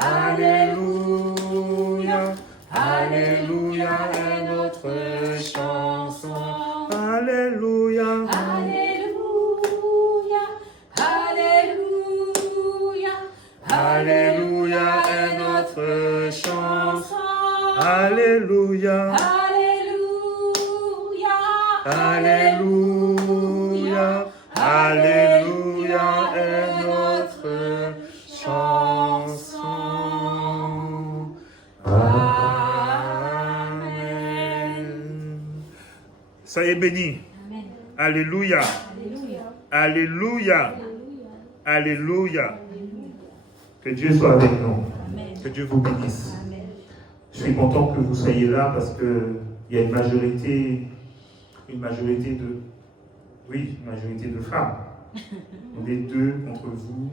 Alléluia, Alléluia est notre chanson. Alléluia, Alléluia, Alléluia, Alléluia est notre chanson. Alléluia, Alléluia, Alléluia, Alléluia est notre chanson. Amen. Soyez bénis. Amen. Alléluia. Alléluia. Alléluia. Alléluia. Que Dieu soit avec nous. Amen. Que Dieu vous bénisse. Amen. Je suis content que vous soyez là parce qu'il y a une majorité de femmes. On est deux contre vous.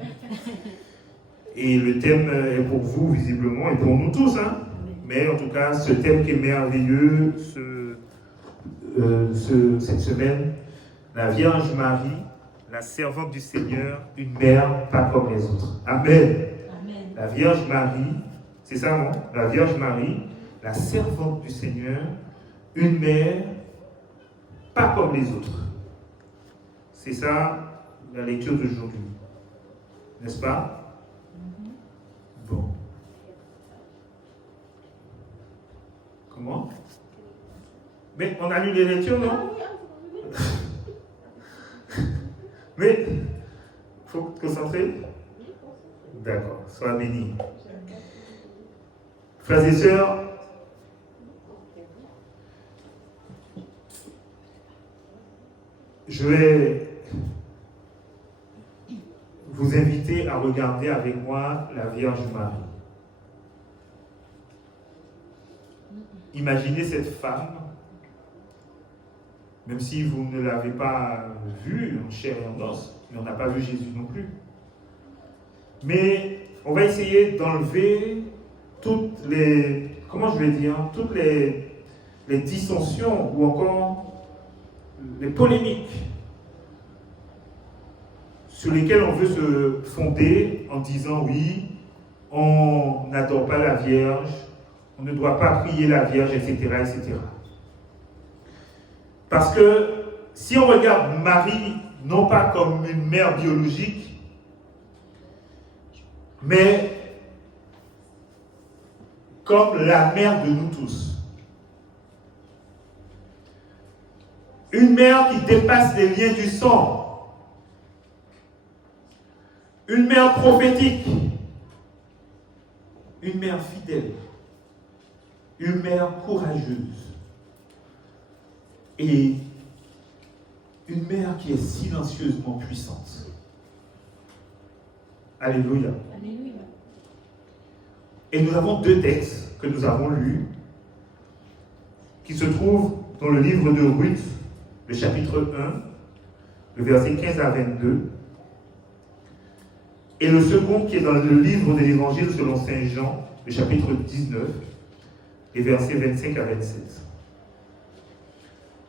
Et le thème est pour vous, visiblement, et pour nous tous. Hein. Mais en tout cas, ce thème qui est merveilleux, cette semaine, la Vierge Marie, la servante du Seigneur, une mère pas comme les autres. Amen. Amen. La Vierge Marie, c'est ça, non? La Vierge Marie, la servante du Seigneur, une mère pas comme les autres. C'est ça la lecture d'aujourd'hui. N'est-ce pas? Bon. Comment? Mais on annule les lectures, non? Mais, il faut te concentrer. D'accord, sois béni. Frères et sœurs, je vais vous inviter à regarder avec moi la Vierge Marie. Imaginez cette femme, même si vous ne l'avez pas vue en chair et en os, mais on n'a pas vu Jésus non plus. Mais on va essayer d'enlever toutes les, toutes les dissensions ou encore les polémiques sur lesquelles on veut se fonder en disant oui, on n'adore pas la Vierge, on ne doit pas prier la Vierge, etc., etc. Parce que si on regarde Marie, non pas comme une mère biologique, mais comme la mère de nous tous. Une mère qui dépasse les liens du sang. Une mère prophétique. Une mère fidèle. Une mère courageuse. Et une mère qui est silencieusement puissante. Alléluia. Alléluia. Et nous avons deux textes que nous avons lus qui se trouvent dans le livre de Ruth, le chapitre 1, le verset 15 à 22, et le second qui est dans le livre de l'Évangile selon Saint Jean, le chapitre 19, les versets 25 à 27.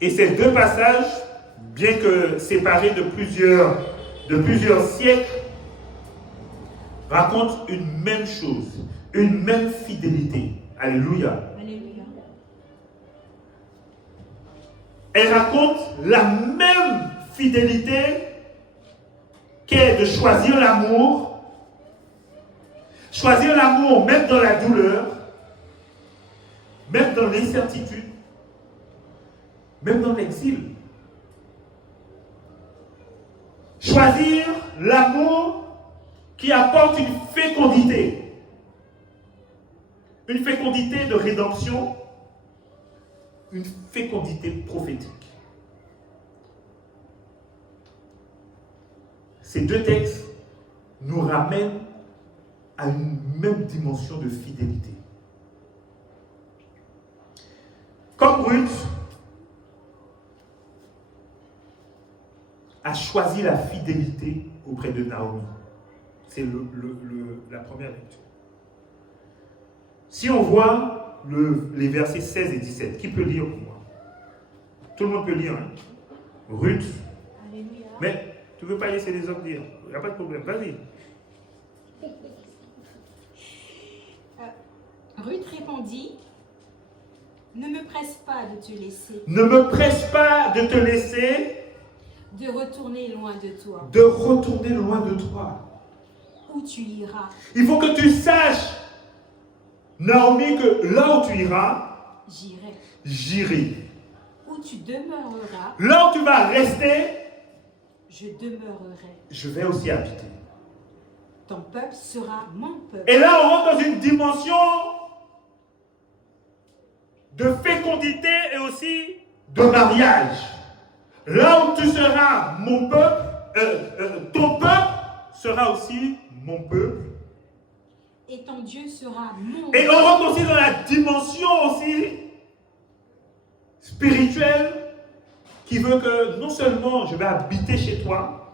Et ces deux passages, bien que séparés de plusieurs siècles, racontent une même chose, une même fidélité. Alléluia. Alléluia. Elle raconte la même fidélité qu'est de choisir l'amour même dans la douleur, même dans l'incertitude, même dans l'exil. Choisir l'amour qui apporte une fécondité de rédemption, une fécondité prophétique. Ces deux textes nous ramènent à une même dimension de fidélité. Comme Ruth a choisi la fidélité auprès de Naomi. C'est la première lecture. Si on voit les versets 16 et 17, qui peut lire pour moi? Tout le monde peut lire. Hein? Ruth. Alléluia. Mais tu ne veux pas laisser les hommes lire. Il n'y a pas de problème. Vas-y. Ruth répondit, ne me presse pas de te laisser. Ne me presse pas de te laisser. De retourner loin de toi. De retourner loin de toi. Où tu iras. Il faut que tu saches, Naomi, que là où tu iras, j'irai. Où tu demeureras. Là où tu vas rester, je demeurerai. Je vais aussi habiter. Ton peuple sera mon peuple. Et là, on rentre dans une dimension de fécondité et aussi de mariage. Là où tu seras mon peuple, ton peuple sera aussi mon peuple. Et ton Dieu sera mon Et on rentre aussi dans la dimension aussi spirituelle qui veut que non seulement je vais habiter chez toi,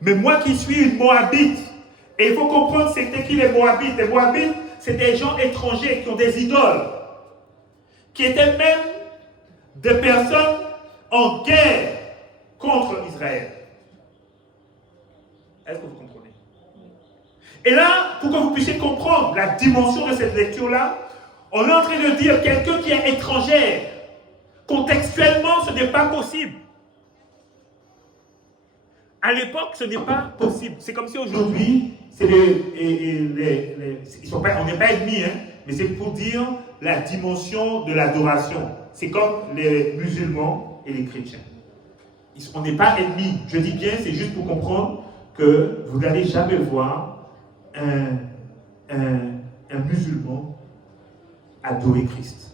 mais moi qui suis une Moabite, et il faut comprendre c'était qui les Moabites. Les Moabites, c'est des gens étrangers qui ont des idoles, qui étaient même des personnes en guerre contre Israël. Est-ce que vous comprenez? Et là, pour que vous puissiez comprendre la dimension de cette lecture-là, on est en train de dire quelqu'un qui est étranger. Contextuellement, ce n'est pas possible. À l'époque, ce n'est pas possible. C'est comme si aujourd'hui, on n'est pas ennemis, hein, mais c'est pour dire la dimension de l'adoration. C'est comme les musulmans et les chrétiens. On n'est pas ennemis. Je dis bien, c'est juste pour comprendre que vous n'allez jamais voir un musulman adorer Christ.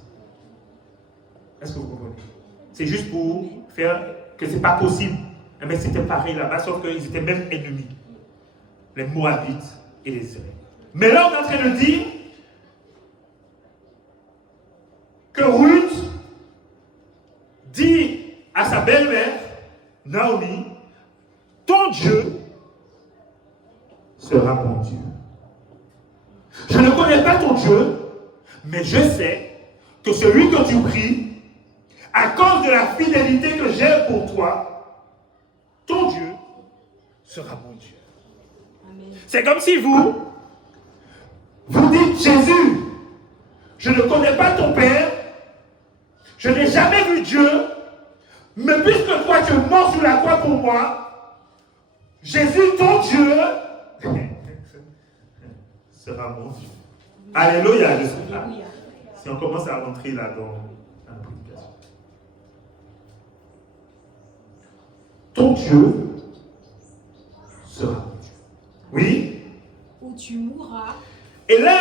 Est-ce que vous comprenez? C'est juste pour faire que ce n'est pas possible. Mais c'était pareil là-bas, sauf qu'ils étaient même ennemis. Les Moabites et les Israéliens. Mais là, on est en train de dire que Ruth dit à sa belle-mère, Naomi, ton Dieu sera mon Dieu. Je ne connais pas ton Dieu, mais je sais que celui que tu pries, à cause de la fidélité que j'ai pour toi, ton Dieu sera mon Dieu. Amen. C'est comme si vous dites, Jésus, je ne connais pas ton Père, je n'ai jamais vu Dieu, mais puisque toi tu es mort sur la croix pour moi, Jésus, ton Dieu, sera mon Dieu. Alléluia, je suis là. Si on commence à rentrer là dans la prédication. Ton Dieu sera mon Dieu. Oui? Où tu mourras. Et là,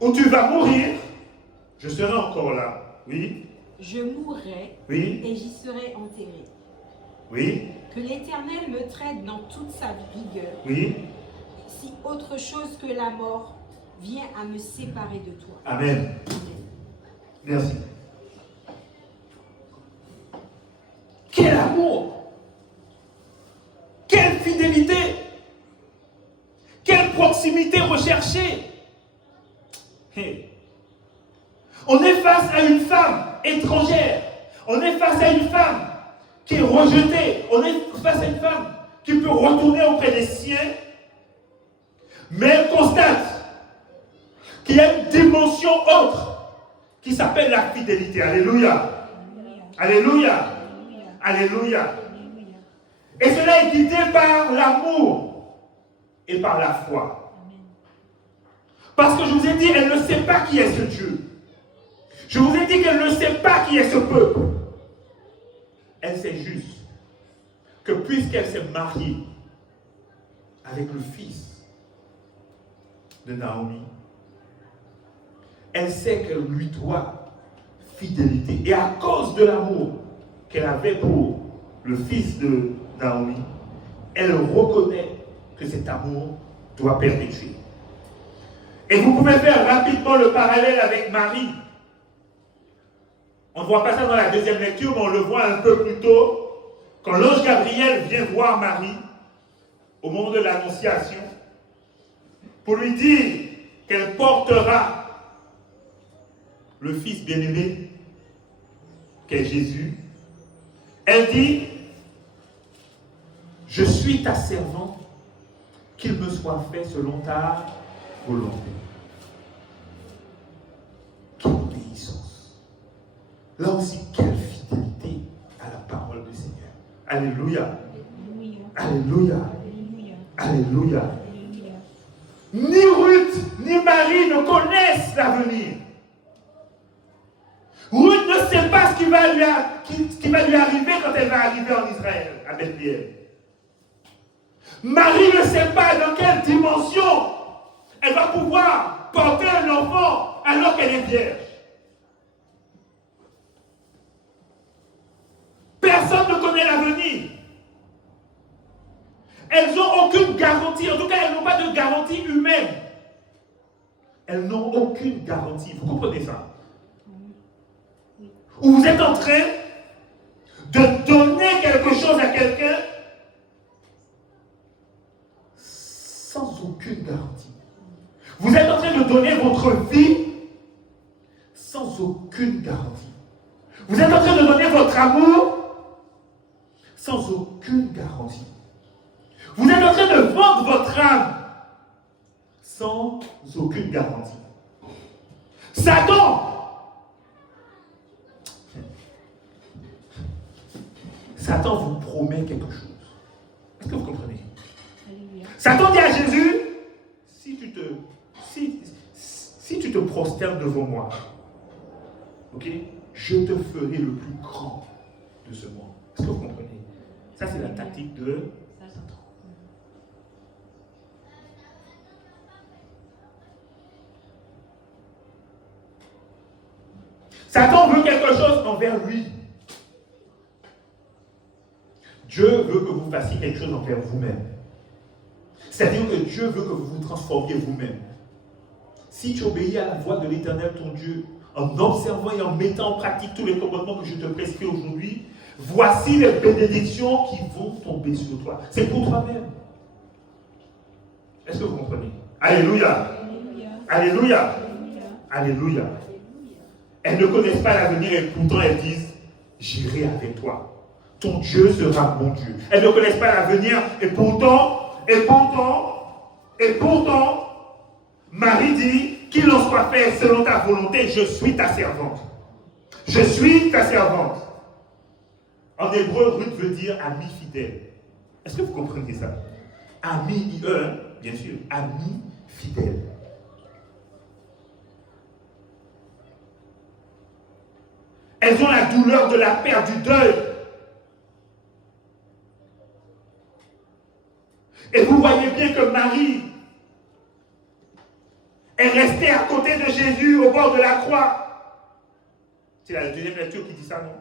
où tu vas mourir, je serai encore là. Oui? Je mourrai. Oui? Et j'y serai enterré. Oui? Que l'Éternel me traite dans toute sa rigueur. Oui? Si autre chose que la mort vient à me séparer de toi. Amen. Merci. Quel amour! Quelle fidélité! Quelle proximité recherchée! Hey. On est face à une femme étrangère. On est face à une femme qui est rejetée. On est face à une femme qui peut retourner auprès des siens. Mais elle constate qu'il y a une dimension autre qui s'appelle la fidélité. Alléluia. Alléluia. Alléluia. Et cela est guidé par l'amour et par la foi. Parce que je vous ai dit, elle ne sait pas qui est ce Dieu. Je vous ai dit qu'elle ne sait pas qui est ce peuple. Elle sait juste que puisqu'elle s'est mariée avec le fils de Naomi, elle sait qu'elle lui doit fidélité. Et à cause de l'amour qu'elle avait pour le fils de Naomi, elle reconnaît que cet amour doit perpétuer. Et vous pouvez faire rapidement le parallèle avec Marie. On ne voit pas ça dans la deuxième lecture, mais on le voit un peu plus tôt, quand l'ange Gabriel vient voir Marie au moment de l'annonciation, pour lui dire qu'elle portera le fils bien-aimé, qu'est Jésus. Elle dit, je suis ta servante, qu'il me soit fait selon ta volonté. Quelle obéissance. Là aussi, quelle fidélité à la parole du Seigneur. Alléluia. Alléluia. Alléluia. Ni Ruth, ni Marie ne connaissent l'avenir. Ruth ne sait pas ce qui va lui arriver quand elle va arriver en Israël, à Bethléem. Marie ne sait pas dans quelle dimension elle va pouvoir porter un enfant alors qu'elle est vierge. Personne ne connaît l'avenir. Elles n'ont aucune garantie, en tout cas elles n'ont pas de garantie humaine. Elles n'ont aucune garantie, vous comprenez ça? Ou vous êtes en train de donner quelque chose à quelqu'un sans aucune garantie. Vous êtes en train de donner votre vie sans aucune garantie. Vous êtes en train de donner votre amour sans aucune garantie. Vous êtes en train de vendre votre âme sans aucune garantie. Satan vous promet quelque chose. Est-ce que vous comprenez? Alléluia. Satan dit à Jésus, si tu te prosternes devant moi, ok, je te ferai le plus grand de ce monde. Est-ce que vous comprenez? Ça, c'est la tactique de Satan. Satan veut quelque chose envers lui. Dieu veut que vous fassiez quelque chose envers vous-même. C'est-à-dire que Dieu veut que vous vous transformiez vous-même. Si tu obéis à la voix de l'Éternel, ton Dieu, en observant et en mettant en pratique tous les commandements que je te prescris aujourd'hui, voici les bénédictions qui vont tomber sur toi. C'est pour toi-même. Est-ce que vous comprenez? Alléluia. Alléluia. Alléluia. Alléluia. Elles ne connaissent pas l'avenir et pourtant elles disent, j'irai avec toi. Ton Dieu sera mon Dieu. Elles ne connaissent pas l'avenir et pourtant, Marie dit, qu'il en soit fait selon ta volonté, je suis ta servante. Je suis ta servante. En hébreu, Ruth veut dire ami fidèle. Est-ce que vous comprenez ça? Ami, bien sûr, ami fidèle. Elles ont la douleur de la perte, du deuil. Et vous voyez bien que Marie est restée à côté de Jésus au bord de la croix. C'est la deuxième lecture qui dit ça, non?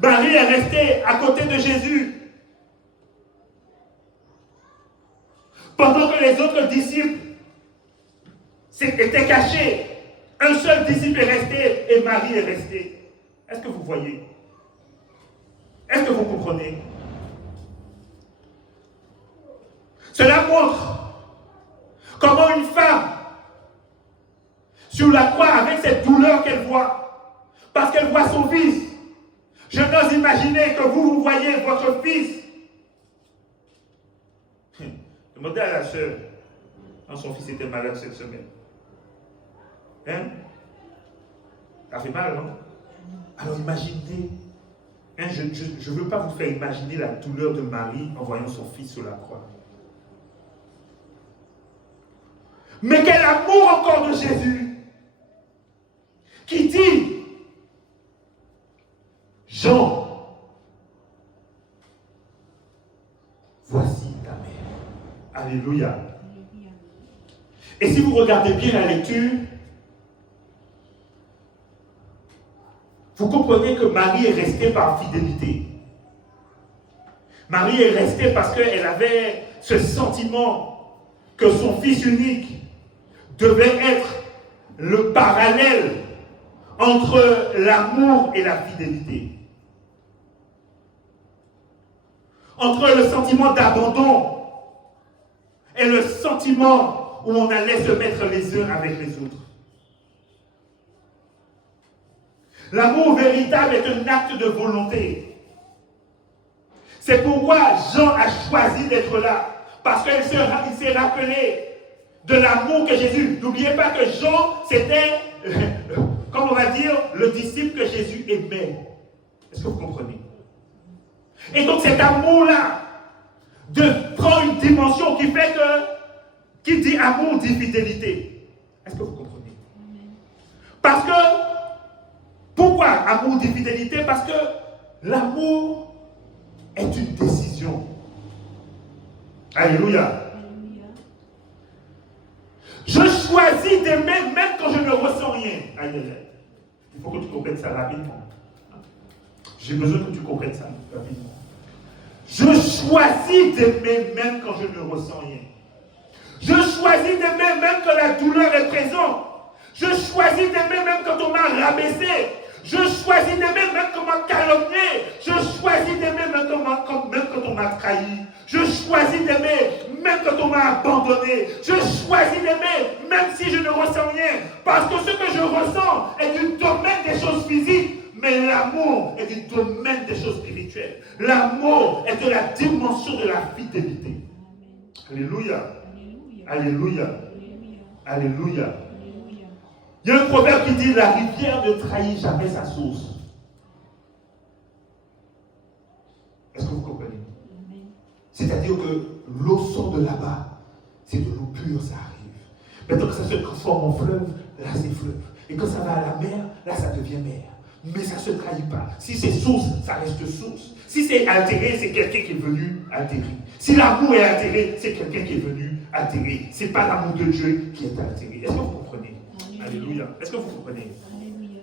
Marie est restée à côté de Jésus. Pendant que les autres disciples étaient cachés, un seul disciple est resté et Marie est restée. Est-ce que vous voyez? Est-ce que vous comprenez? Cela montre comment une femme, sur la croix, avec cette douleur qu'elle voit, parce qu'elle voit son fils, je n'ose imaginer que vous voyez votre fils. Demandez à la sœur, quand son fils était malade cette semaine. Hein? Ça fait mal, non? Alors imaginez, hein, je ne veux pas vous faire imaginer la douleur de Marie en voyant son fils sur la croix. Mais quel amour encore de Jésus, qui dit, Jean, voici ta mère. Alléluia. Et si vous regardez bien la lecture, vous comprenez que Marie est restée par fidélité. Marie est restée parce qu'elle avait ce sentiment que son fils unique devait être le parallèle entre l'amour et la fidélité. Entre le sentiment d'abandon et le sentiment où on allait se mettre les uns avec les autres. L'amour véritable est un acte de volonté. C'est pourquoi Jean a choisi d'être là. Parce qu'il s'est rappelé de l'amour que Jésus. N'oubliez pas que Jean, c'était, comme on va dire, le disciple que Jésus aimait. Est-ce que vous comprenez? Et donc cet amour-là prend une dimension qui fait que, qui dit amour dit fidélité. Est-ce que vous comprenez? Parce que, pourquoi amour dit fidélité? Parce que l'amour est une décision. Alléluia. Je choisis d'aimer même quand je ne ressens rien. Il faut que tu comprennes ça rapidement. J'ai besoin que tu comprennes ça rapidement. Je choisis d'aimer même quand je ne ressens rien. Je choisis d'aimer même quand la douleur est présente. Je choisis d'aimer même quand on m'a rabaissé. Je choisis d'aimer même quand on m'a calomnié. Je choisis d'aimer même quand on m'a trahi. Je choisis d'aimer même quand on m'a abandonné. Je choisis d'aimer même si je ne ressens rien. Parce que ce que je ressens est du domaine des choses physiques. Mais l'amour est du domaine des choses spirituelles. L'amour est de la dimension de la fidélité. Alléluia. Alléluia. Alléluia. Il y a un proverbe qui dit la rivière ne trahit jamais sa source. Est-ce que vous comprenez? C'est-à-dire que l'eau sort de là-bas, c'est de l'eau pure, ça arrive. Maintenant que ça se transforme en fleuve, là c'est fleuve. Et quand ça va à la mer, là ça devient mer. Mais ça ne se trahit pas. Si c'est source, ça reste source. Si c'est altéré, c'est quelqu'un qui est venu altérer. Si l'amour est altéré, c'est quelqu'un qui est venu altérer. Ce n'est pas l'amour de Dieu qui est altéré. Est-ce que vous comprenez? Alléluia. Est-ce que vous comprenez? Alléluia.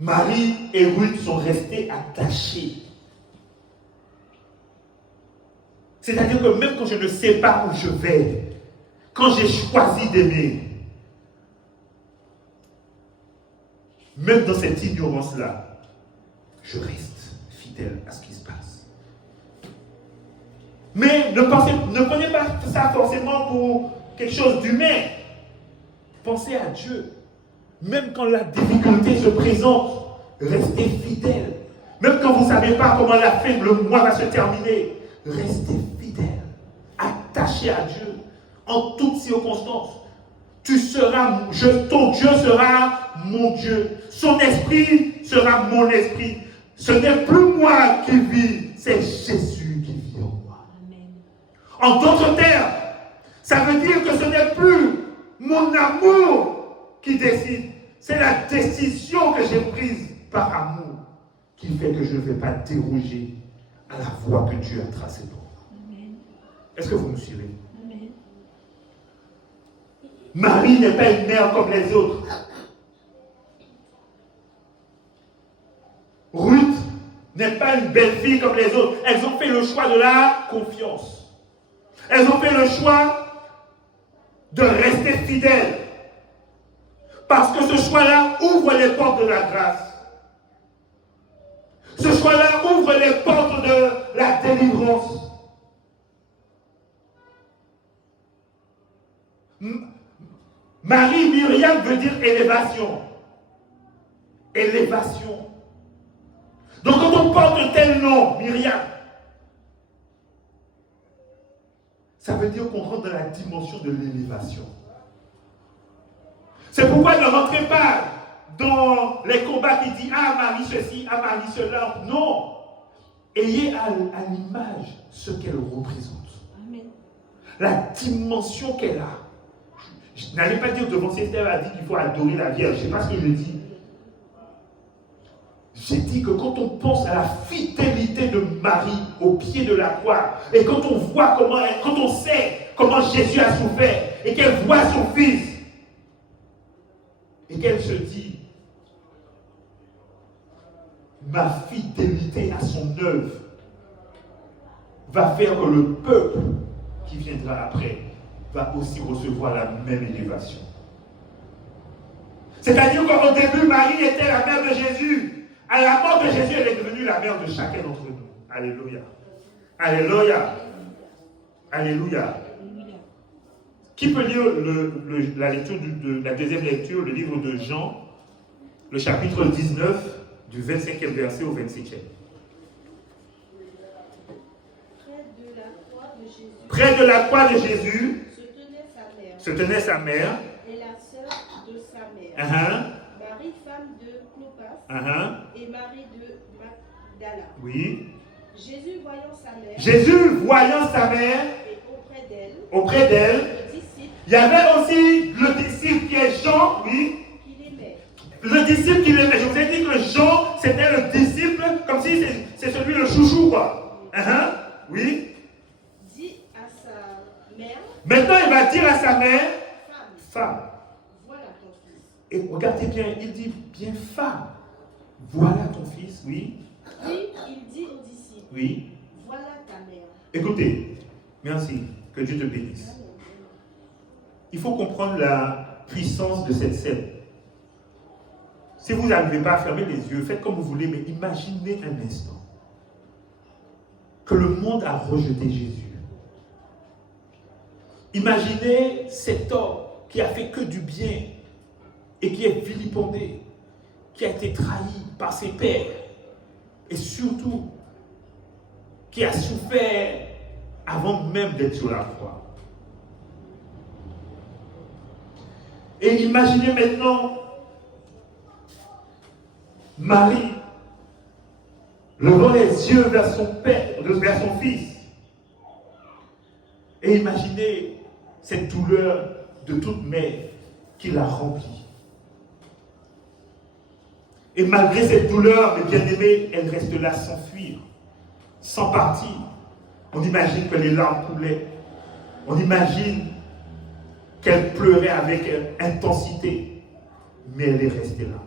Marie et Ruth sont restées attachées. C'est-à-dire que même quand je ne sais pas où je vais, quand j'ai choisi d'aimer, même dans cette ignorance-là, je reste fidèle à ce qui se passe. Mais ne prenez pas ça forcément pour quelque chose d'humain. Pensez à Dieu. Même quand la difficulté se présente, restez fidèle. Même quand vous ne savez pas comment le mois va se terminer, restez fidèle. Attaché à Dieu en toutes circonstances. Ton Dieu sera mon Dieu. Son esprit sera mon esprit. Ce n'est plus moi qui vis, c'est Jésus qui vit en moi. Amen. En d'autres termes, ça veut dire que ce n'est plus mon amour qui décide. C'est la décision que j'ai prise par amour qui fait que je ne vais pas déroger à la voie que Dieu a tracée pour moi. Amen. Est-ce que vous me suivez? Amen. Marie n'est pas une mère comme les autres. Ruth n'est pas une belle-fille comme les autres. Elles ont fait le choix de la confiance. Elles ont fait le choix de rester fidèles. Parce que ce choix-là ouvre les portes de la grâce. Ce choix-là ouvre les portes de la délivrance. Marie, Myriam veut dire élévation. Élévation. Donc quand on porte tel nom, Myriam, ça veut dire qu'on rentre dans la dimension de l'élévation. C'est pourquoi ne rentrez pas dans les combats qui disent « Ah, Marie ceci, ah, Marie cela ». Non. Ayez à l'image ce qu'elle représente. Amen. La dimension qu'elle a. Je n'allais pas dire devant Esther a dit qu'il faut adorer la Vierge. Je ne sais pas ce que je dis. J'ai dit que quand on pense à la fidélité de Marie au pied de la croix, et quand on voit quand on sait comment Jésus a souffert, et qu'elle voit son fils, et qu'elle se dit, ma fidélité à son œuvre va faire que le peuple qui viendra après va aussi recevoir la même élévation. C'est-à-dire qu'au début, Marie était la mère de Jésus. À la mort de Jésus, elle est devenue la mère de chacun d'entre nous. Alléluia. Alléluia. Alléluia. Qui peut lire la lecture la deuxième lecture, le livre de Jean, le chapitre 19, du 25e verset au 27e. Près de Près de la croix de Jésus se tenait sa mère se tenait sa mère. et la sœur de sa mère, Uh-huh. Marie, femme de Clopas, Uh-huh. et Marie de Magdala. Oui. Jésus, voyant sa mère Jésus, voyant sa mère et auprès d'elle, le disciple il y avait aussi le disciple qui est Jean, oui. qu'il aimait, Le disciple qu'il aimait. Je vous ai dit que Jean, c'était le disciple, comme si c'est celui le chouchou, quoi. Uh-huh. Oui. dit à sa mère, Maintenant, il va dire à sa mère, femme, femme. voilà ton fils. Et regardez bien, il dit bien femme. Voilà ton fils, oui. Puis il dit aux disciples, Oui. voilà ta mère. Écoutez, merci, que Dieu te bénisse. Il faut comprendre la puissance de cette scène. Si vous n'arrivez pas à fermer les yeux, faites comme vous voulez, mais imaginez un instant que le monde a rejeté Jésus. Imaginez cet homme qui a fait que du bien et qui est vilipendé, qui a été trahi par ses pères et surtout qui a souffert avant même d'être sur la croix. Et imaginez maintenant Marie levant les yeux vers son père, vers son fils. Et imaginez cette douleur de toute mère qui l'a remplie. Et malgré cette douleur, mes bien-aimés, elle reste là sans fuir, sans partir. On imagine que les larmes coulaient. On imagine qu'elle pleurait avec intensité. Mais elle est restée là.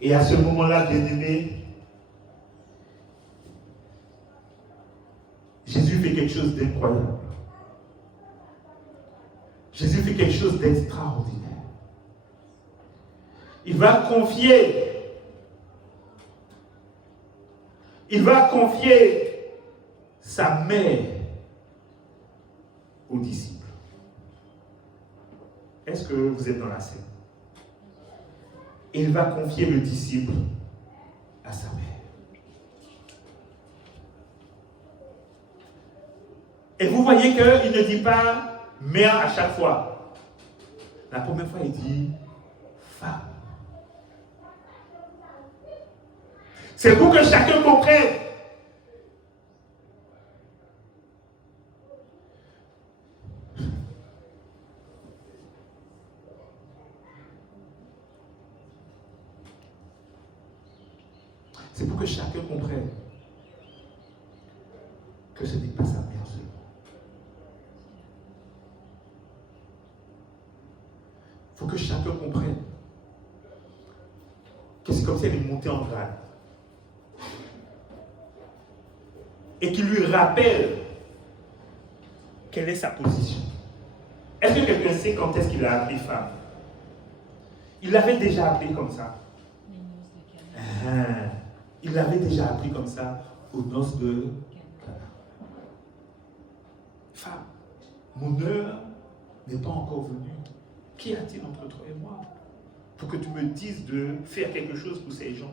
Et à ce moment-là, bien-aimé, Jésus fait quelque chose d'incroyable. Jésus fait quelque chose d'extraordinaire. Il va confier sa mère aux disciples. Est-ce que vous êtes dans la scène? Et il va confier le disciple à sa mère. Et vous voyez qu'il ne dit pas mère à chaque fois. La première fois, il dit femme. C'est pour que chacun comprenne. C'est pour que chacun comprenne que ce n'est pas sa mère seulement. Il faut que chacun comprenne que c'est comme si elle est montée en grade. Et qu'il lui rappelle quelle est sa position. Est-ce que quelqu'un sait quand est-ce qu'il a appelé femme? Il l'avait déjà appelé comme ça. Il l'avait déjà appris comme ça aux noces de Cana. Femme, mon heure n'est pas encore venue. Qu'y a-t-il entre toi et moi pour que tu me dises de faire quelque chose pour ces gens?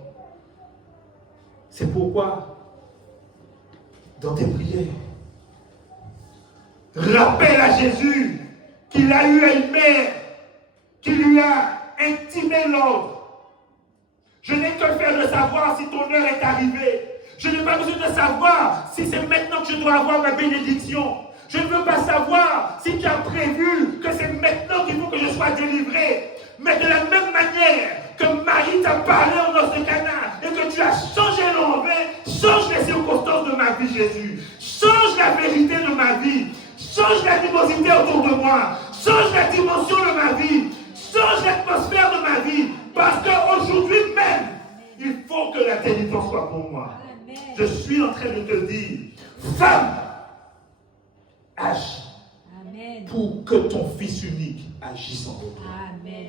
C'est pourquoi, dans tes prières, rappelle à Jésus qu'il a eu une mère qui lui a intimé l'ordre. Je n'ai que faire de savoir si ton heure est arrivée. Je n'ai pas besoin de savoir si c'est maintenant que je dois avoir ma bénédiction. Je ne veux pas savoir si tu as prévu que c'est maintenant qu'il faut que je sois délivré. Mais de la même manière que Marie t'a parlé en noces de Cana et que tu as changé l'envers, change les circonstances de ma vie, Jésus. Change la vérité de ma vie. Change l'animosité autour de moi. Change la dimension de ma vie. Change l'atmosphère de ma vie. Parce qu'aujourd'hui même, il faut que la délivrance soit pour moi. Amen. Je suis en train de te dire, femme, agis. Amen. Pour que ton Fils unique agisse en toi. Amen.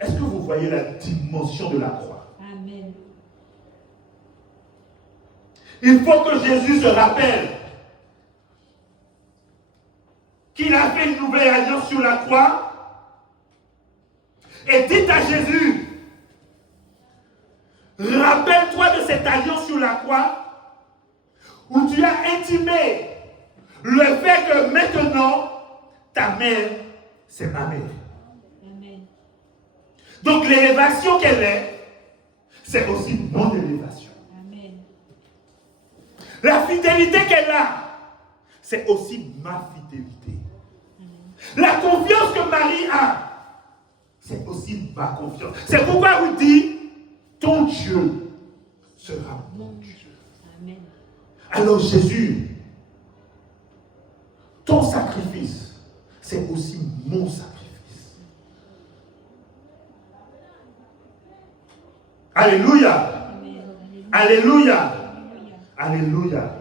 Est-ce que vous voyez la dimension de la croix? Amen. Il faut que Jésus se rappelle qu'il a fait une nouvelle alliance sur la croix. Et dites à Jésus, rappelle-toi de cette alliance sur la croix. légitimer le fait que maintenant, ta mère, c'est ma mère. Amen. Donc l'élévation qu'elle est, c'est aussi mon élévation. Amen. La fidélité qu'elle a, c'est aussi ma fidélité. La confiance que Marie a, c'est aussi ma confiance. C'est pourquoi vous dit, ton Dieu sera mon Dieu. Amen. Alors Jésus, ton sacrifice, c'est aussi mon sacrifice. Alléluia. Amen. Alléluia. Alléluia. Alléluia.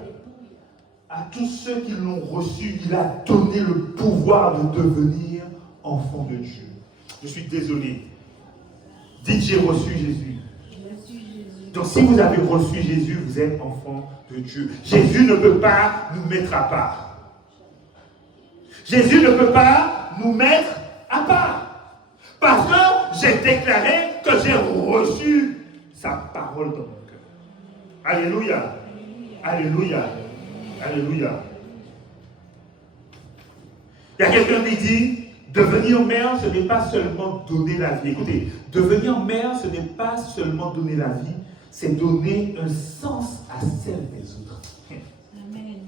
À tous ceux qui l'ont reçu, il a donné le pouvoir de devenir enfant de Dieu. Je suis désolé. Dites, j'ai reçu Jésus. Je suis Jésus. Donc si vous avez reçu Jésus, vous êtes enfant de Dieu. Jésus ne peut pas nous mettre à part. Jésus ne peut pas nous mettre à part. Parce que j'ai déclaré que j'ai reçu sa parole dans mon cœur. Alléluia. Alléluia. Alléluia. Il y a quelqu'un qui dit, devenir mère, ce n'est pas seulement donner la vie. Écoutez, devenir mère, ce n'est pas seulement donner la vie, c'est donner un sens à celle des autres. Amen.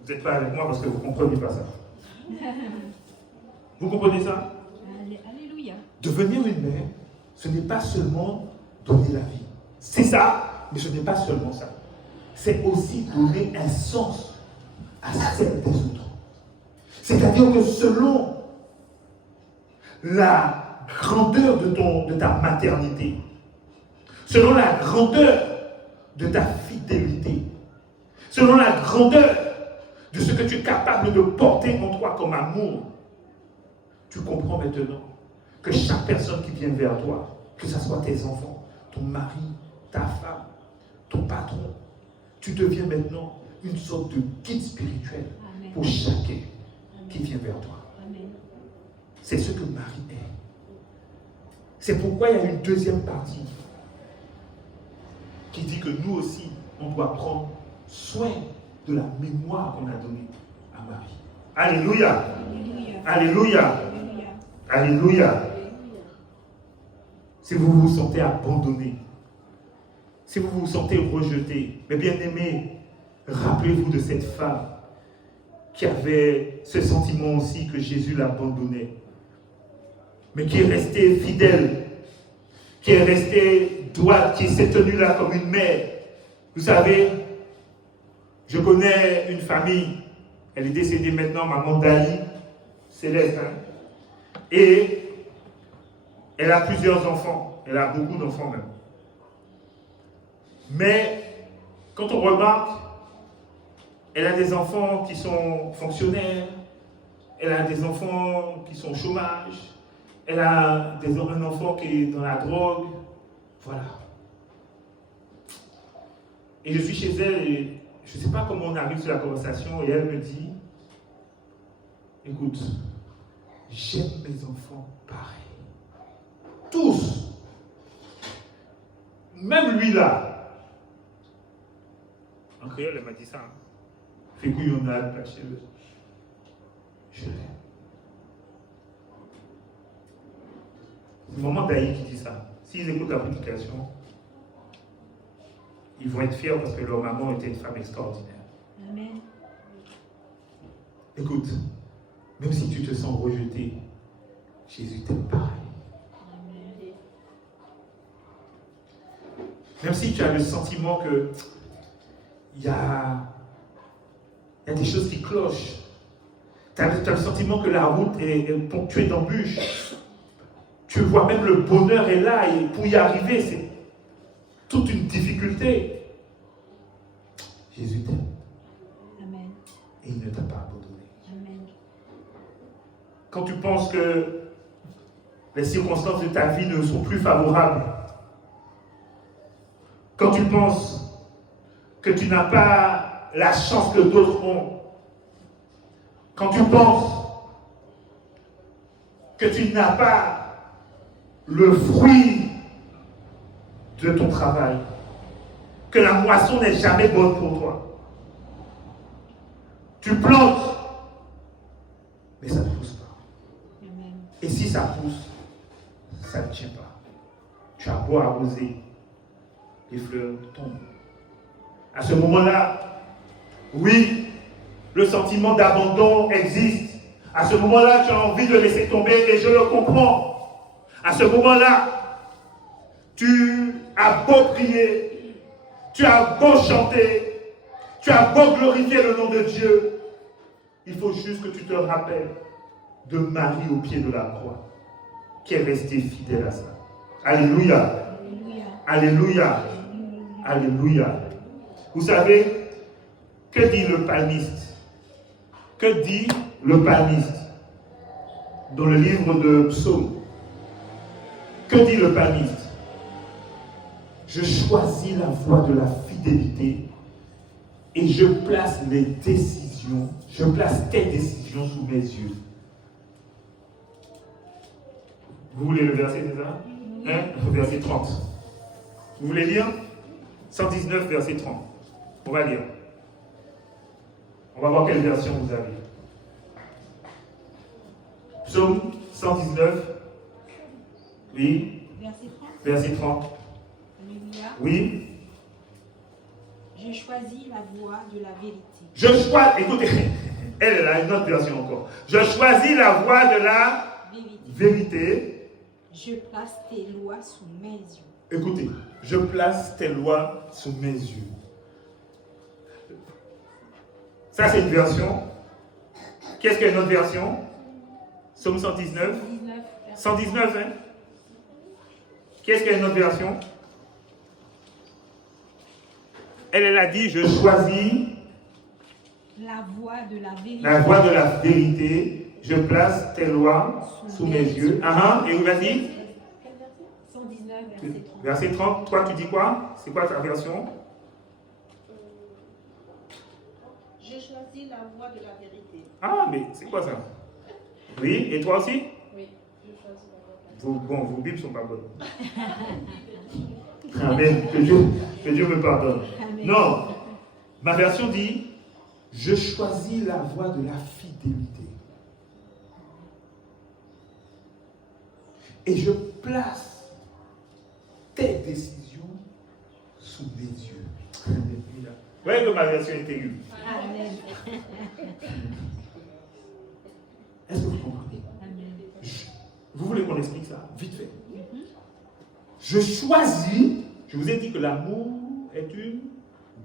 Vous n'êtes pas avec moi parce que vous ne comprenez pas ça. Vous comprenez ça? Alléluia. Devenir une mère, ce n'est pas seulement donner la vie. C'est ça, mais ce n'est pas seulement ça. C'est aussi donner un sens à celle des autres. C'est-à-dire que selon la grandeur de ta maternité, selon la grandeur de ta fidélité, selon la grandeur de ce que tu es capable de porter en toi comme amour, tu comprends maintenant que chaque personne qui vient vers toi, que ce soit tes enfants, ton mari, ta femme, ton patron, tu deviens maintenant une sorte de guide spirituel Amen. pour chacun qui vient vers toi. Amen. C'est ce que Marie est. C'est pourquoi il y a une deuxième partie qui dit que nous aussi, on doit prendre soin de la mémoire qu'on a donnée à Marie. Alléluia. Alléluia. Alléluia. Alléluia. Alléluia. Si vous vous sentez abandonné, si vous vous sentez rejeté, mais bien aimé, rappelez-vous de cette femme qui avait ce sentiment aussi que Jésus l'abandonnait, mais qui est restée fidèle, qui est restée droite, qui s'est tenue là comme une mère. Vous savez, je connais une famille, elle est décédée maintenant, maman Dali, Céleste, hein, et elle a plusieurs enfants, elle a beaucoup d'enfants même. Mais quand on remarque, elle a des enfants qui sont fonctionnaires, elle a des enfants qui sont au chômage, elle a un enfant qui est dans la drogue, voilà. Et je suis chez elle et je ne sais pas comment on arrive sur la conversation et elle me dit, écoute, j'aime mes enfants pareil. Tous. Même lui là. En créole, elle m'a dit ça. Hein. Fait qu'il y en a caché le. Je l'aime. C'est maman Daï qui dit ça. S'ils écoutent la prédication, ils vont être fiers parce que leur maman était une femme extraordinaire. Amen. Écoute, même si tu te sens rejeté, Jésus t'aime pareil. Amen. Même si tu as le sentiment que il y a des choses qui clochent. Tu as le sentiment que la route est ponctuée d'embûches. Tu vois même le bonheur est là et pour y arriver, c'est toute une difficulté. Jésus t'aime. Amen. Et il ne t'a pas abandonné. Amen. Quand tu penses que les circonstances de ta vie ne sont plus favorables, quand tu penses que tu n'as pas la chance que d'autres ont, quand tu penses que tu n'as pas le fruit de ton travail, que la moisson n'est jamais bonne pour toi. Tu plantes, mais ça ne pousse pas. Amen. Et si ça pousse, ça ne tient pas. Tu as beau arroser, les fleurs tombent. À ce moment-là, oui, le sentiment d'abandon existe. À ce moment-là, tu as envie de laisser tomber et je le comprends. À ce moment-là, tu as beau prier, tu as beau chanter, tu as beau glorifier le nom de Dieu. Il faut juste que tu te rappelles de Marie au pied de la croix, qui est restée fidèle à ça. Alléluia. Alléluia. Alléluia. Vous savez, que dit le psalmiste? Que dit le psalmiste dans le livre de Psaumes? Que dit le psalmiste? Je choisis la voie de la fidélité et je place tes décisions sous mes yeux. Vous voulez le verset, c'est ça? Le verset 30. Vous voulez lire? 119, verset 30. On va lire. On va voir quelle version vous avez. Psaume 119. Oui. Verset 30. Verset 30. Alléluia. Oui. Je choisis la voie de la vérité. Je choisis, écoutez, elle a une autre version encore. Je choisis la voie de la vérité. Je place tes lois sous mes yeux. Écoutez, je place tes lois sous mes yeux. Ça, c'est une version. Qu'est-ce qu'une autre version? Psaume 119. 119, hein? Qu'est-ce qu'une autre version? Elle a dit, je choisis la voie de la vérité. La voie de la vérité. Je place tes lois sous mes yeux. Et vous avez dit? 119, verset 30. Verset 30. Toi, tu dis quoi? C'est quoi ta version? Je choisis la voie de la vérité. Ah, mais c'est quoi ça? Oui, et toi aussi? Oui, je choisis la voie de la vérité. Vos Bibles ne sont pas bonnes. Amen. Que Dieu me pardonne. Amen. Non. Ma version dit, je choisis la voie de la fidélité. Et je place tes décisions sous mes yeux. Vous voyez que ma version est terrible. Amen. Est-ce que vous comprenez? Amen. Vous voulez qu'on explique ça? Vite fait. Je choisis, je vous ai dit que l'amour est une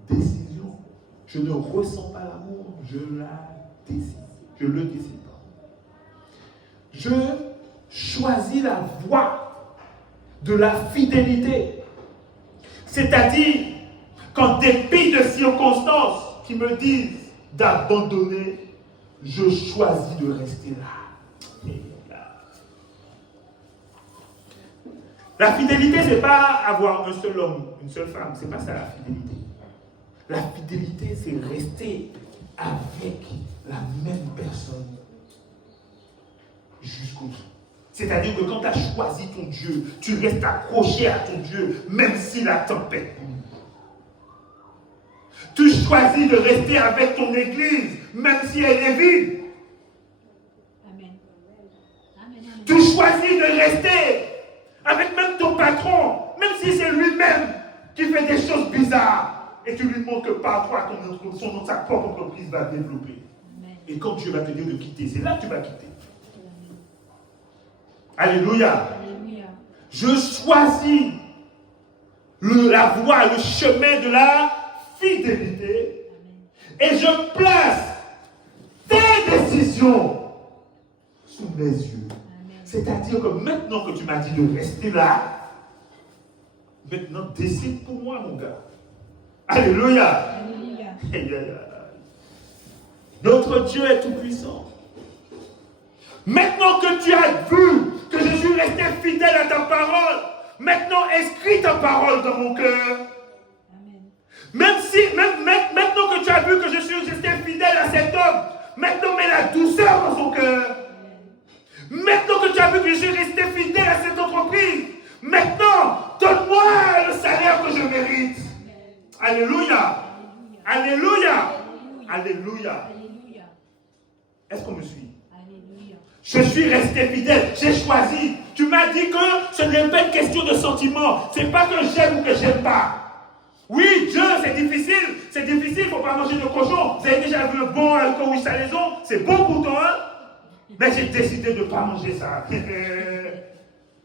décision. Je ne ressens pas l'amour, je la décide. Je le décide pas. Je choisis la voie de la fidélité. C'est-à-dire qu'en dépit de circonstances qui me disent d'abandonner, je choisis de rester là. La fidélité, ce n'est pas avoir un seul homme, une seule femme. Ce n'est pas ça la fidélité. La fidélité, c'est rester avec la même personne jusqu'au bout. C'est-à-dire que quand tu as choisi ton Dieu, tu restes accroché à ton Dieu, même si la tempête bouge. Tu choisis de rester avec ton église, même si elle est vide. Amen. Amen. Tu choisis de rester avec même ton patron, même si c'est lui-même qui fait des choses bizarres, et tu lui montres que par toi, sa propre entreprise va développer. Amen. Et quand Dieu va te dire de quitter, c'est là que tu vas quitter. Alléluia. Alléluia. Je choisis la voie, le chemin de la fidélité. Amen. Et je place tes décisions sous mes yeux. Amen. C'est-à-dire que maintenant que tu m'as dit de rester là, maintenant décide pour moi, mon gars. Alléluia. Alléluia. Notre Dieu est tout-puissant. Maintenant que tu as vu que je suis resté fidèle à ta parole, maintenant inscris ta parole dans mon cœur. Amen. Maintenant que tu as vu que je suis resté fidèle à cet homme, maintenant mets la douceur dans son cœur. Maintenant que tu as vu que je suis resté fidèle à cette entreprise, maintenant donne-moi le salaire que je mérite. Alléluia. Alléluia. Alléluia. Alléluia. Est-ce qu'on me suit? Alléluia. Je suis resté fidèle, j'ai choisi. Tu m'as dit que ce n'est pas une question de sentiment. Ce n'est pas que j'aime ou que j'aime pas. Oui, Dieu, c'est difficile. C'est difficile, il ne faut pas manger de cochon. Vous avez déjà vu un bon alcool salaison? C'est bon pour toi, hein? Mais j'ai décidé de ne pas manger ça.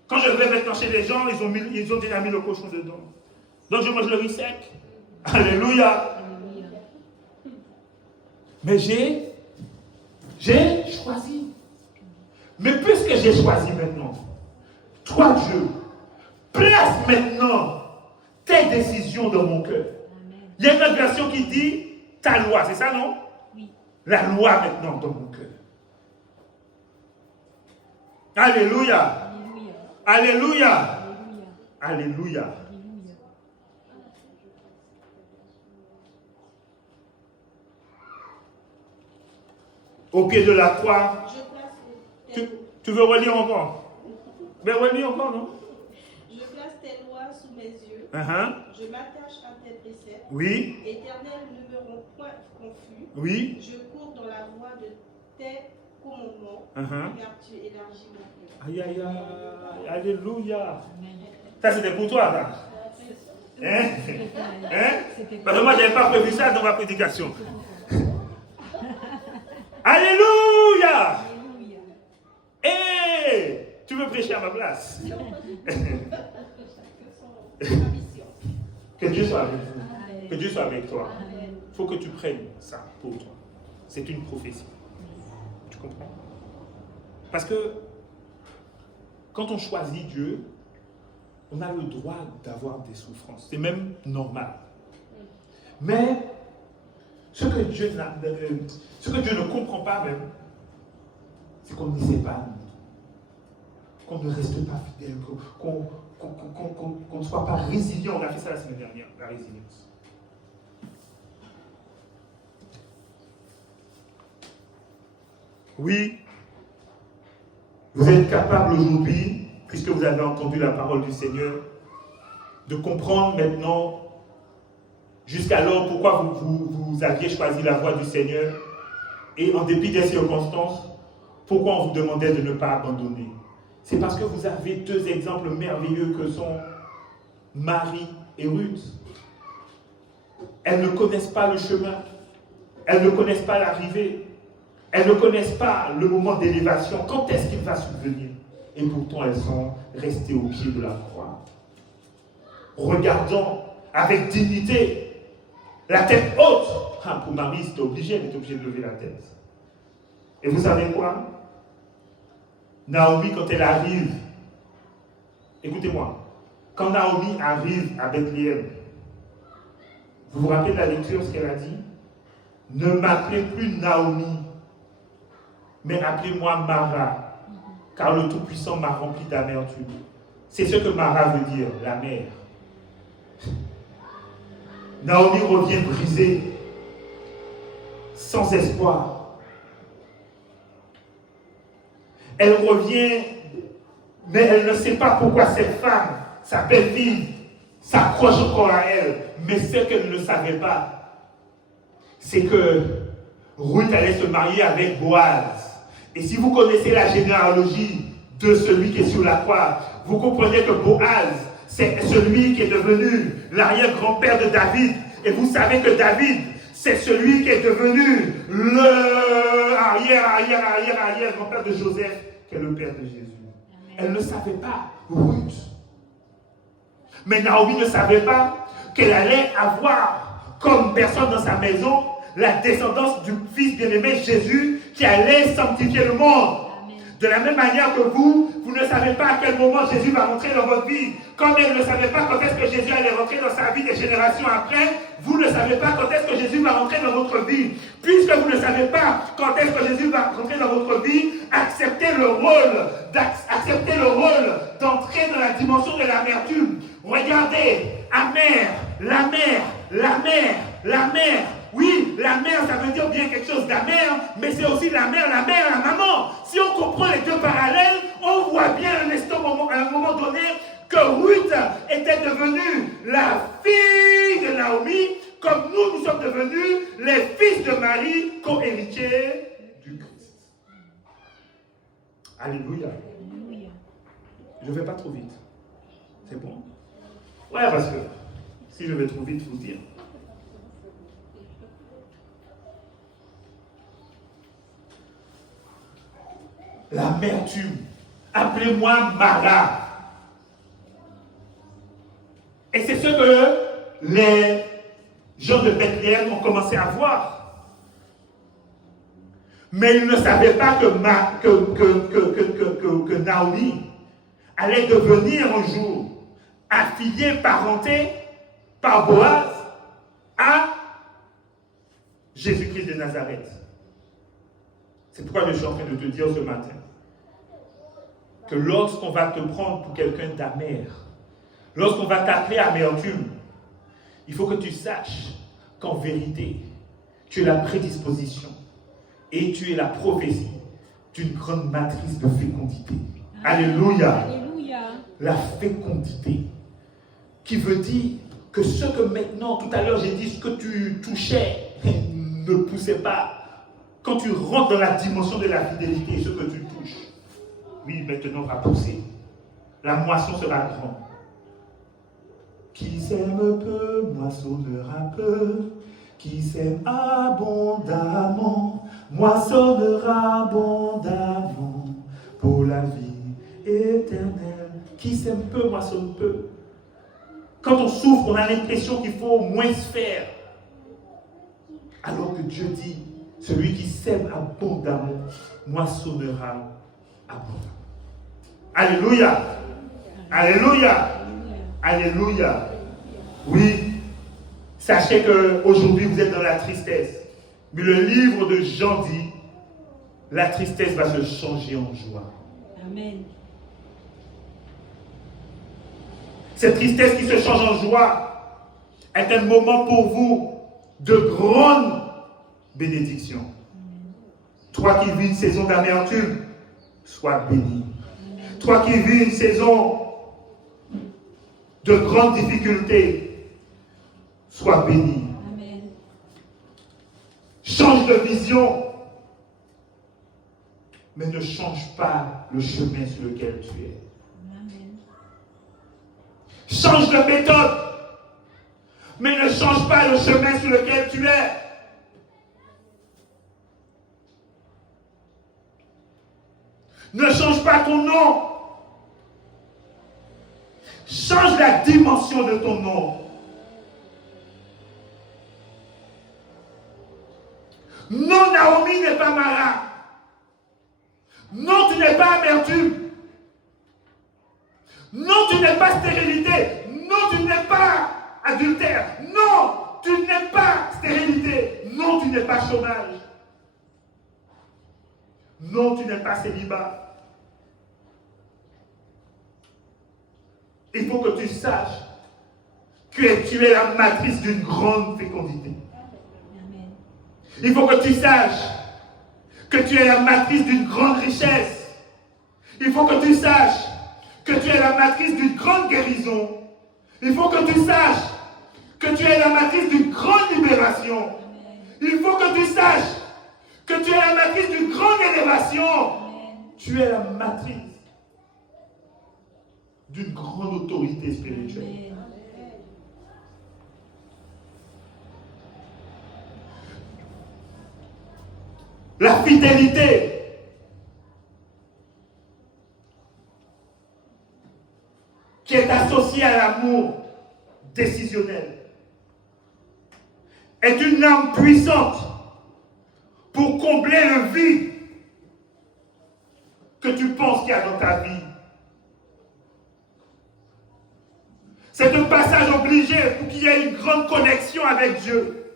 Quand je vais maintenant chez les gens, ils ont déjà mis le cochon dedans. Donc je mange le riz sec. Alléluia. Mais j'ai choisi. Mais puisque j'ai choisi maintenant, toi Dieu, place maintenant tes décisions dans mon cœur. Il y a une version qui dit ta loi, c'est ça non? Oui. La loi maintenant dans mon cœur. Alléluia. Alléluia. Alléluia. Au pied de la croix. Tu veux relire encore? Mais relis encore, non? Je place tes lois sous mes yeux. Je m'attache à tes préceptes. Oui. Éternel, ne me rends point confus. Oui. Je cours dans la voie de tes commandements. Car tu élargis mon cœur. Aïe, aïe, aïe. Alléluia. Ça, c'était pour toi, là. Hein? Parce que moi, je n'avais pas prévu ça dans ma prédication. Alléluia. Et tu veux prêcher à ma place? Que Dieu soit avec vous. Que Dieu soit avec toi. Il faut que tu prennes ça pour toi. C'est une prophétie. Tu comprends? Parce que quand on choisit Dieu, on a le droit d'avoir des souffrances. C'est même normal. Mais ce que Dieu ne comprend pas même, c'est qu'on ne sait pas, qu'on ne reste pas fidèle, qu'on ne soit pas résilient. On a fait ça la semaine dernière, la résilience. Oui, vous êtes capable aujourd'hui, puisque vous avez entendu la parole du Seigneur, de comprendre maintenant, jusqu'alors, pourquoi vous aviez choisi la voie du Seigneur, et en dépit des circonstances, pourquoi on vous demandait de ne pas abandonner. C'est parce que vous avez deux exemples merveilleux que sont Marie et Ruth. Elles ne connaissent pas le chemin, elles ne connaissent pas l'arrivée, elles ne connaissent pas le moment d'élévation, quand est-ce qu'il va subvenir. Et pourtant elles sont restées au pied de la croix, regardant avec dignité, la tête haute. Pour Marie, c'était obligé, elle était obligée de lever la tête. Et vous savez quoi? Naomi, quand elle arrive, écoutez-moi, quand Naomi arrive à Bethléem, vous vous rappelez de la lecture, ce qu'elle a dit? Ne m'appelez plus Naomi, mais appelez-moi Mara, car le Tout-Puissant m'a rempli d'amertume. C'est ce que Mara veut dire, la mère. Naomi revient brisée, sans espoir. Elle revient, mais elle ne sait pas pourquoi cette femme, sa belle-fille, s'accroche encore à elle. Mais ce qu'elle ne savait pas, c'est que Ruth allait se marier avec Boaz. Et si vous connaissez la généalogie de celui qui est sur la croix, vous comprenez que Boaz, c'est celui qui est devenu l'arrière-grand-père de David. Et vous savez que David, c'est celui qui est devenu le arrière-grand-père de Joseph, qui est le père de Jésus. Elle ne savait pas, Ruth. Mais Naomi ne savait pas qu'elle allait avoir comme personne dans sa maison la descendance du fils bien-aimé Jésus qui allait sanctifier le monde. De la même manière que vous ne savez pas à quel moment Jésus va rentrer dans votre vie. Comme elle ne savait pas quand est-ce que Jésus allait rentrer dans sa vie des générations après, vous ne savez pas quand est-ce que Jésus va rentrer dans votre vie. Puisque vous ne savez pas quand est-ce que Jésus va rentrer dans votre vie, acceptez le rôle d'entrer dans la dimension de l'amertume. Regardez, la mère. Oui, la mère, ça veut dire bien quelque chose d'amer, mais c'est aussi la mère, la maman. Si on comprend les deux parallèles, on voit bien à un moment donné que Ruth était devenue la fille de Naomi, comme nous sommes devenus les fils de Marie, co-héritiers du Christ. Alléluia. Je ne vais pas trop vite. C'est bon? Ouais, parce que si je vais trop vite, il faut se dire. L'amertume. Appelez-moi Mara. Et c'est ce que les gens de Bethléem ont commencé à voir. Mais ils ne savaient pas que Naomi allait devenir un jour affiliée, parentée par Boaz à Jésus-Christ de Nazareth. C'est pourquoi je suis en train de te dire ce matin que lorsqu'on va te prendre pour quelqu'un d'amer, lorsqu'on va t'appeler amertume, il faut que tu saches qu'en vérité, tu es la prédisposition et tu es la prophétie d'une grande matrice de fécondité. Alléluia. Alléluia. La fécondité, qui veut dire que ce que maintenant, tout à l'heure j'ai dit, ce que tu touchais ne poussait pas. Quand tu rentres dans la dimension de la fidélité, ce que tu touches, oui, maintenant va pousser. La moisson sera grande. Qui sème peu, moissonnera peu. Qui sème abondamment, moissonnera abondamment pour la vie éternelle. Qui sème peu, moissonne peu. Quand on souffre, on a l'impression qu'il faut moins se faire. Alors que Dieu dit, celui qui sème abondamment, moissonnera abondamment. Alléluia. Alléluia. Alléluia. Oui. Sachez qu'aujourd'hui, vous êtes dans la tristesse. Mais le livre de Jean dit, la tristesse va se changer en joie. Amen. Cette tristesse qui se change en joie est un moment pour vous de grande bénédiction. Toi qui vis une saison d'amertume, sois béni. Toi qui vis une saison de grandes difficultés, sois béni. Amen. Change de vision, mais ne change pas le chemin sur lequel tu es. Amen. Change de méthode, mais ne change pas le chemin sur lequel tu es. Ne change pas ton nom. Change la dimension de ton nom. Non, Naomi n'est pas Mara. Non, tu n'es pas amertume. Non, tu n'es pas stérilité. Non, tu n'es pas adultère. Non, tu n'es pas stérilité. Non, tu n'es pas chômage. Non, tu n'es pas célibat. Il faut que tu saches que tu es la matrice d'une grande fécondité. Amen. Il faut que tu saches que tu es la matrice d'une grande richesse. Il faut que tu saches que tu es la matrice d'une grande guérison. Il faut que tu saches que tu es la matrice d'une grande libération. Il faut que tu saches que tu es la matrice d'une grande élévation. Tu es la matrice d'une grande autorité spirituelle. Amen. La fidélité qui est associée à l'amour décisionnel est une arme puissante pour combler le vide que tu penses qu'il y a dans ta vie. C'est un passage obligé pour qu'il y ait une grande connexion avec Dieu.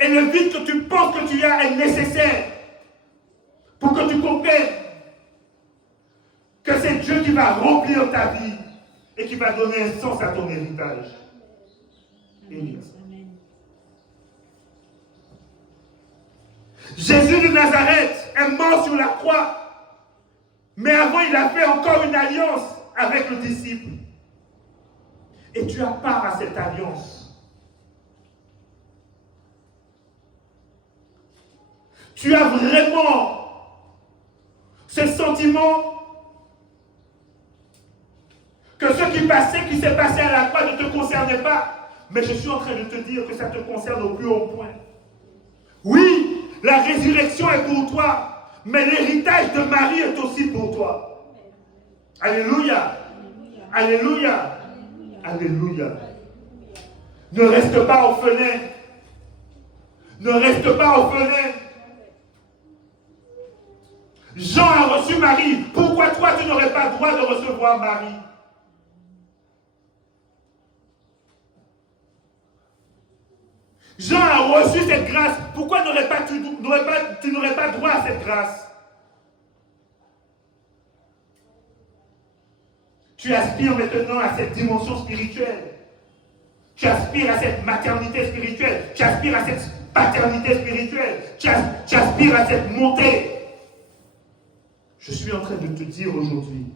Et le vide que tu penses que tu as est nécessaire pour que tu comprennes que c'est Dieu qui va remplir ta vie et qui va donner un sens à ton héritage. Amen. Jésus de Nazareth est mort sur la croix, mais avant il a fait encore une alliance avec le disciple. Et tu as part à cette alliance. Tu as vraiment ce sentiment que ce qui s'est passé à la croix ne te concernait pas. Mais je suis en train de te dire que ça te concerne au plus haut point. Oui, la résurrection est pour toi, mais l'héritage de Marie est aussi pour toi. Alléluia. Alléluia. Alléluia. Ne reste pas orphelin. Ne reste pas orphelin. Jean a reçu Marie. Pourquoi toi tu n'aurais pas le droit de recevoir Marie? Jean a reçu cette grâce. Pourquoi tu n'aurais pas droit à cette grâce? Tu aspires maintenant à cette dimension spirituelle. Tu aspires à cette maternité spirituelle. Tu aspires à cette paternité spirituelle. Tu aspires à cette montée. Je suis en train de te dire aujourd'hui,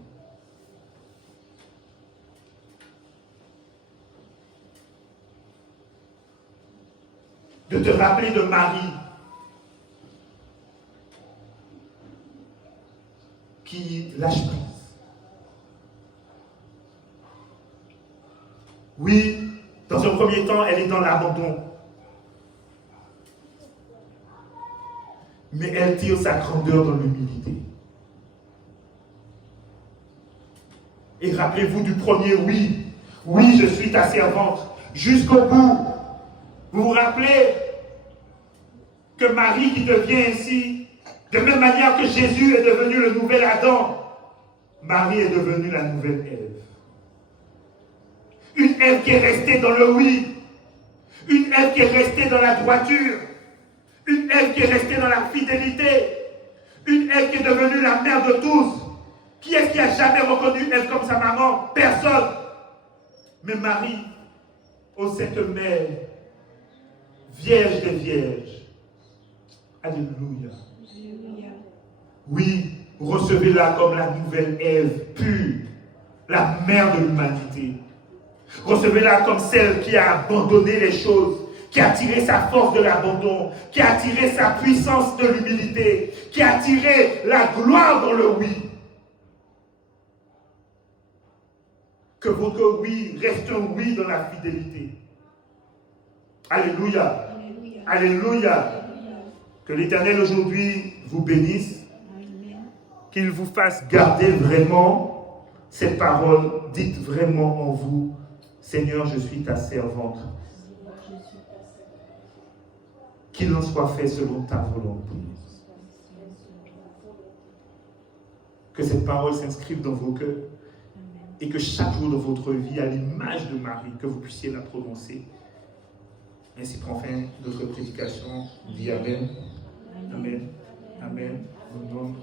de te rappeler de Marie, qui lâche prise. Oui, dans un premier temps, elle est dans l'abandon. Mais elle tire sa grandeur dans l'humilité. Et rappelez-vous du premier oui. Oui, je suis ta servante. Jusqu'au bout. Vous vous rappelez que Marie qui devient ainsi, de même manière que Jésus est devenu le nouvel Adam, Marie est devenue la nouvelle Ève. Une Ève qui est restée dans le oui. Une Ève qui est restée dans la droiture. Une Ève qui est restée dans la fidélité. Une Ève qui est devenue la mère de tous. Qui est-ce qui a jamais reconnu Ève comme sa maman? Personne. Mais Marie, ô cette mère, Vierge des Vierges. Alléluia. Oui, recevez-la comme la nouvelle Ève pure, la mère de l'humanité. Recevez-la comme celle qui a abandonné les choses, qui a tiré sa force de l'abandon, qui a tiré sa puissance de l'humilité, qui a tiré la gloire dans le oui. Que votre oui reste un oui dans la fidélité. Alléluia. Alléluia. Alléluia. Que l'Éternel aujourd'hui vous bénisse. Qu'il vous fasse garder vraiment cette parole. Dites vraiment en vous, Seigneur, je suis ta servante. Qu'il en soit fait selon ta volonté. Que cette parole s'inscrive dans vos cœurs. Et que chaque jour de votre vie, à l'image de Marie, que vous puissiez la prononcer. Ainsi prend fin notre prédication. Dis Amen. Amen. Amen. Au nom